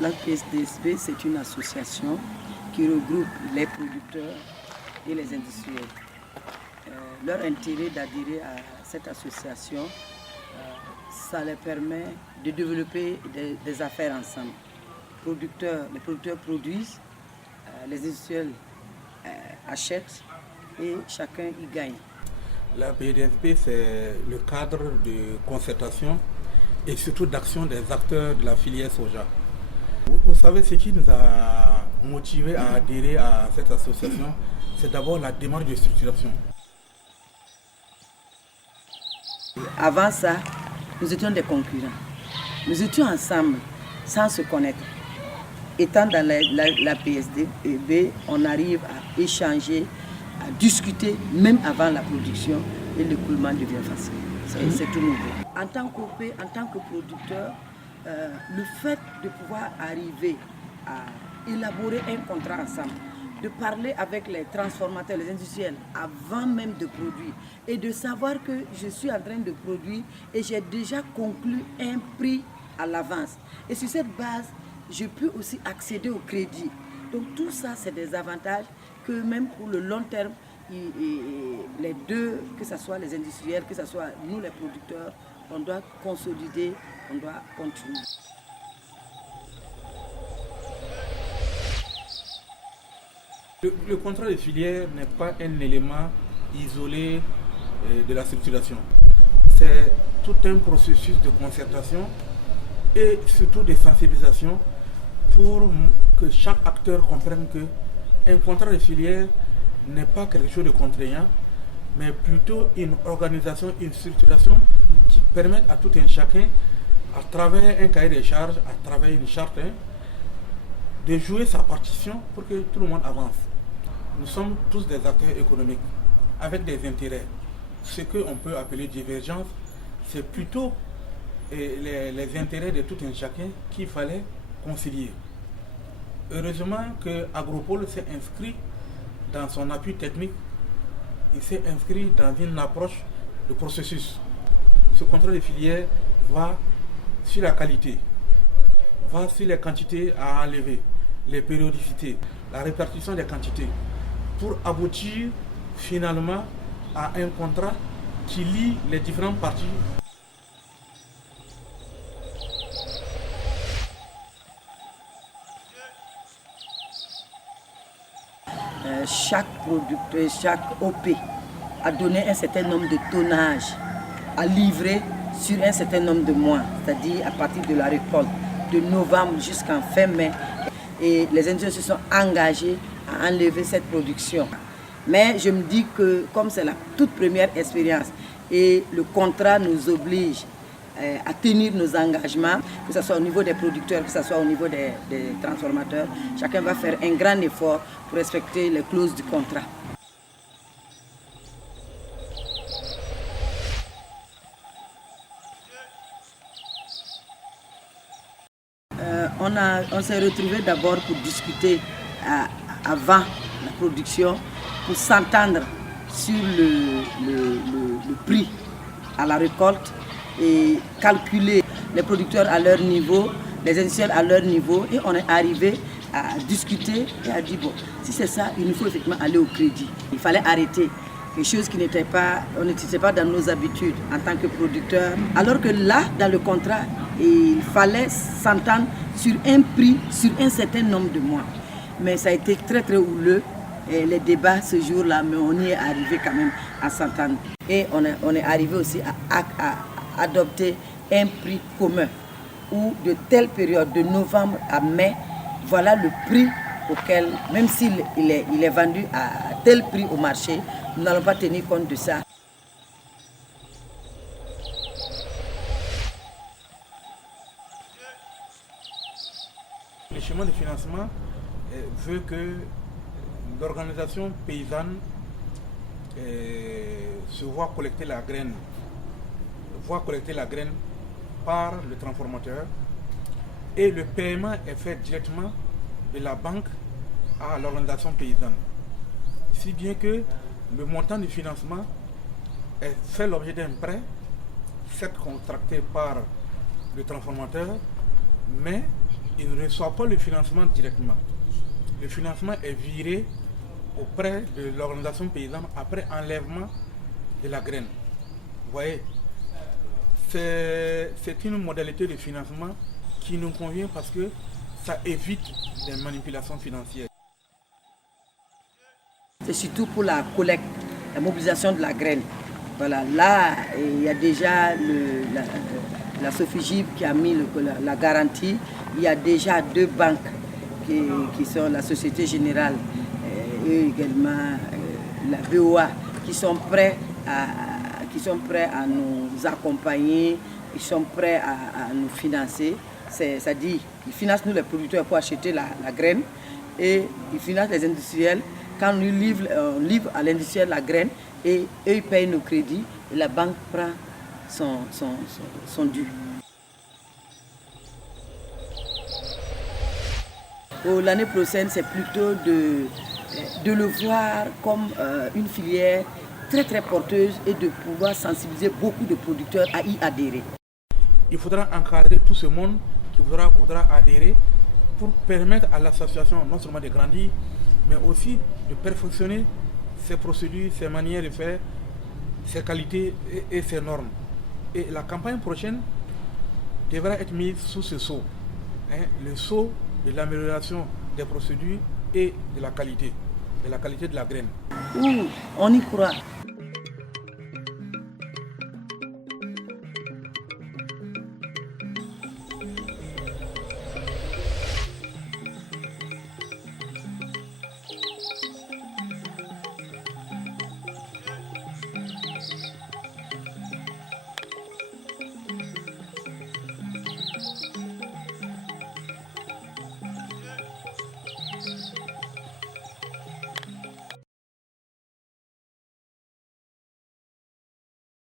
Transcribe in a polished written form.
La PSDSB, c'est une association qui regroupe les producteurs et les industriels. Leur intérêt d'adhérer à cette association, ça leur permet de développer des affaires ensemble. Les producteurs produisent, les industriels achètent et chacun y gagne. La PSDSB, c'est le cadre de concertation et surtout d'action des acteurs de la filière soja. Vous savez, ce qui nous a motivés à adhérer à cette association, c'est d'abord la démarche de structuration. Avant ça, nous étions des concurrents. Nous étions ensemble, sans se connaître. Étant dans la PSDB, on arrive à échanger, à discuter, même avant la production, et l'écoulement devient facile. C'est tout nouveau. En tant qu'OP, en tant que producteur, le fait de pouvoir arriver à élaborer un contrat ensemble, de parler avec les transformateurs, les industriels, avant même de produire, et de savoir que je suis en train de produire et j'ai déjà conclu un prix à l'avance. Et sur cette base, je peux aussi accéder au crédit. Donc tout ça, c'est des avantages que même pour le long terme, les deux, que ce soit les industriels, que ce soit nous les producteurs, on doit consolider, on doit continuer. Le contrat de filière n'est pas un élément isolé de la structuration. C'est tout un processus de concertation et surtout de sensibilisation pour que chaque acteur comprenne qu'un contrat de filière n'est pas quelque chose de contraignant, mais plutôt une organisation, une structuration qui permet à tout un chacun, à travers un cahier de charges, à travers une charte, de jouer sa partition pour que tout le monde avance. Nous sommes tous des acteurs économiques avec des intérêts. Ce qu'on peut appeler divergence, c'est plutôt les intérêts de tout un chacun qu'il fallait concilier. Heureusement que Agropole s'est inscrit dans son appui technique, il s'est inscrit dans une approche de processus. Ce contrat de filière va sur la qualité, va sur les quantités à enlever, les périodicités, la répartition des quantités, pour aboutir finalement à un contrat qui lie les différentes parties. Chaque producteur, chaque OP a donné un certain nombre de tonnages à livrer sur un certain nombre de mois, c'est-à-dire à partir de la récolte, de novembre jusqu'en fin mai. Et les industriels se sont engagés à enlever cette production. Mais je me dis que comme c'est la toute première expérience et le contrat nous oblige à tenir nos engagements, que ce soit au niveau des producteurs, que ce soit au niveau des transformateurs, chacun va faire un grand effort pour respecter les clauses du contrat. On s'est retrouvés d'abord pour discuter avant la production, pour s'entendre sur le prix à la récolte et calculer les producteurs à leur niveau, les industriels à leur niveau, et on est arrivé à discuter et à dire bon, si c'est ça, il nous faut effectivement aller au crédit. Il fallait arrêter quelque chose qui n'était pas, on n'était pas dans nos habitudes en tant que producteur. Alors que là, dans le contrat, il fallait s'entendre sur un prix, sur un certain nombre de mois. Mais ça a été très très houleux, et les débats ce jour-là, mais on y est arrivé quand même à s'entendre. Et on est arrivé aussi à adopter un prix commun, où de telle période, de novembre à mai, voilà le prix auquel, même s'il est vendu à tel prix au marché, nous n'allons pas tenir compte de ça. Le schéma de financement veut que l'organisation paysanne se voit collecter la graine par le transformateur et le paiement est fait directement de la banque à l'organisation paysanne. Si bien que le montant du financement fait l'objet d'un prêt, certes contracté par le transformateur, mais ils ne reçoivent pas le financement directement. Le financement est viré auprès de l'organisation paysanne après enlèvement de la graine. Vous voyez, c'est une modalité de financement qui nous convient parce que ça évite des manipulations financières. C'est surtout pour la collecte, la mobilisation de la graine. Voilà, là, il y a déjà la Sofigib qui a mis la garantie. Il y a déjà 2 banques qui sont la Société Générale et également la BOA qui sont prêts à nous accompagner, ils sont prêts à nous financer. C'est-à-dire qu'ils financent nous les producteurs pour acheter la graine et ils financent les industriels. Quand on livre à l'industriel la graine et eux ils payent nos crédits et la banque prend son dû. L'année prochaine, c'est plutôt de le voir comme une filière très très porteuse et de pouvoir sensibiliser beaucoup de producteurs à y adhérer. Il faudra encadrer tout ce monde qui voudra adhérer pour permettre à l'association non seulement de grandir, mais aussi de perfectionner ses procédures, ses manières de faire, ses qualités et ses normes. Et la campagne prochaine devra être mise sous ce sceau, le sceau de l'amélioration des procédures et de la qualité de la graine. On y croit.